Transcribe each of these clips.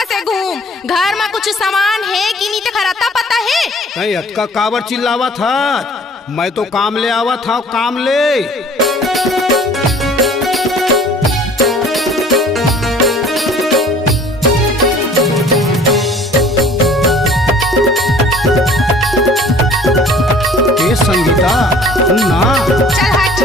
अच्छा से घूम, घर में कुछ सामान है कि नहीं तो खराता पता है। नहीं अतका काबर चिल्लावा था, मैं तो काम ले आवा था, काम ले। ए संगीता सुन ना। चल हट।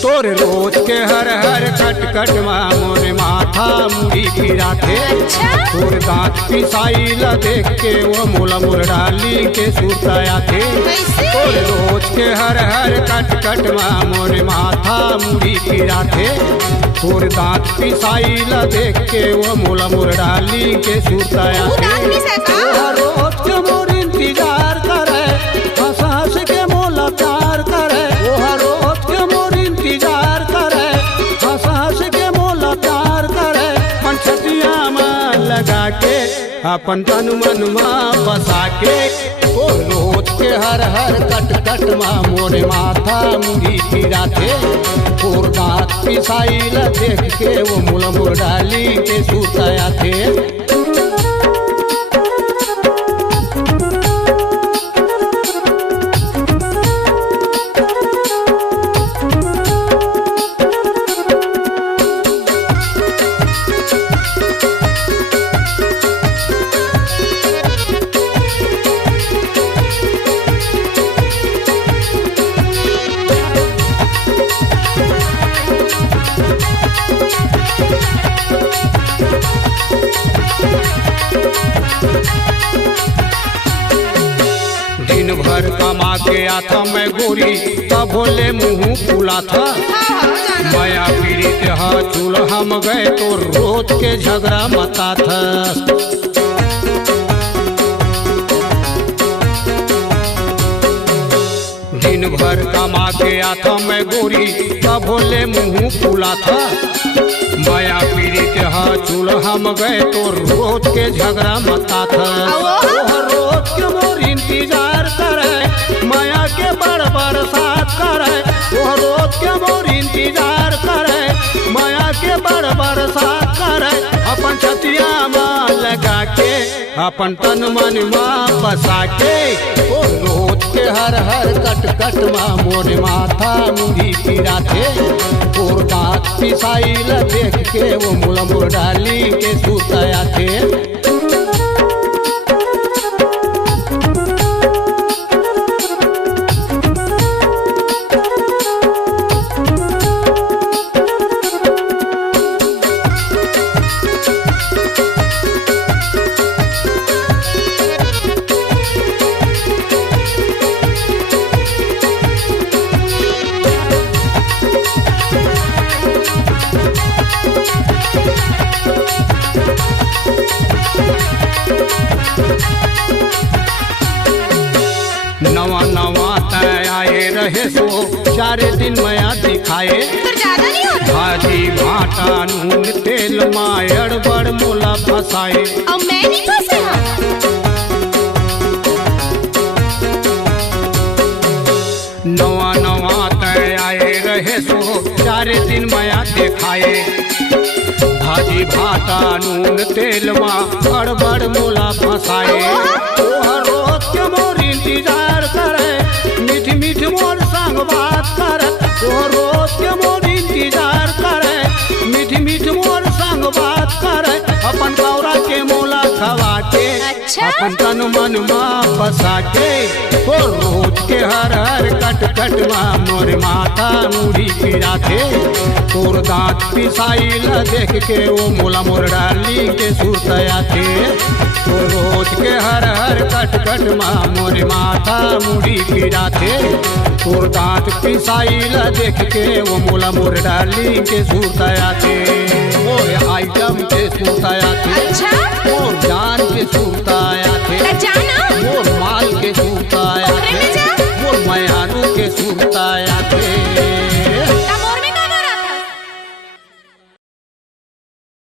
तोरे रोज के हर हर खट खट मोरे माथा मुड़ी गिरा थे। अच्छा? तोरे दांत पिसाई ला देख के वो मोला मोर डाली के सुताया थे। कैसे? तोरे रोज के हर हर खट खट मोरे माथा मुड़ी गिरा थे। तोरे दांत पिसाई ला देख के वो मोला मोर डाली के सुताया तू थे। दांत पिसाता? वो रोज के मोर इंतजार करे, हंस हंस के मोला प्यार करे। वो रोज के मोर इंतजार करे, हंस हंस के मोला प्यार करे। पंचतिया में लगा के अपन तन मन में बसा के, ओ रोज के हर हर कट कट मोरे माथा मुड़ी गिरा थे। और दांत पिसाई ला देख के वो मोला मोर डाली के सुताया थे। दिन भर कमा के आता मैं गोरी, तब बोले मुँह फूला था। माया पीड़ित हा चूल हम गए तो रोज के झगड़ा मता था। दिन भर कमा के आता मैं गोरी, तब बोले मुँह फूला था। माया पीड़ित हा चूल हम गए तो रोज के झगड़ा मता था। रोज के मोर इंतजार करे, माया के बड़ बरसात करे। वो रोज के मोर इंतजार करे, माया के बड़ बरसात करे। अपन छतिया में लगा के, अपन तन मन में बसा के, वो रोज के हर हर कट कट मोरे माथा मुड़ी पीरा थे। और दांत पिसाई ला देख के वो मुला मोर डाली के सुताया थे। नवा नवा तय आए रहे सो 4 दिन मया दिखाए। भाजी भाटा नून तेल मायड़ बड़ मोला फसाए। अब मैं नहीं फंसा। नवा नवा तय आए रहे सो 4 दिन मया दिखाए। भाजी भाटा नून तेल मायड़ बड़ मोला फसाए। रोज के मोर इंतजार करे, मीठ मीठ मोर संग बात करे। वो रोज के मोर इंतजार करे, मीठ मीठ मोर संग बात करे। अपन कौरा के मोला खवा के, अच्छा? अपन तन मन में बसा के, वो रोज के हर हर कट कट मोरे माथा मुड़ी पीरा थे। तोर दांत पिसाई ला देख के वो मोला मोर डाली के सुताया थे। तो रोज के हर हर कट कट मोरे माथा मुड़ी पीरा थे। तोर दांत पिसाई ला देख के वो मोला मोर डाली के सुताया थे। मोर आइटम के सुताया थे। अच्छा? मोर जान के सुताया थे। जाना? मोर माल के सुताया थे। मोर मयानू के सुताया थे।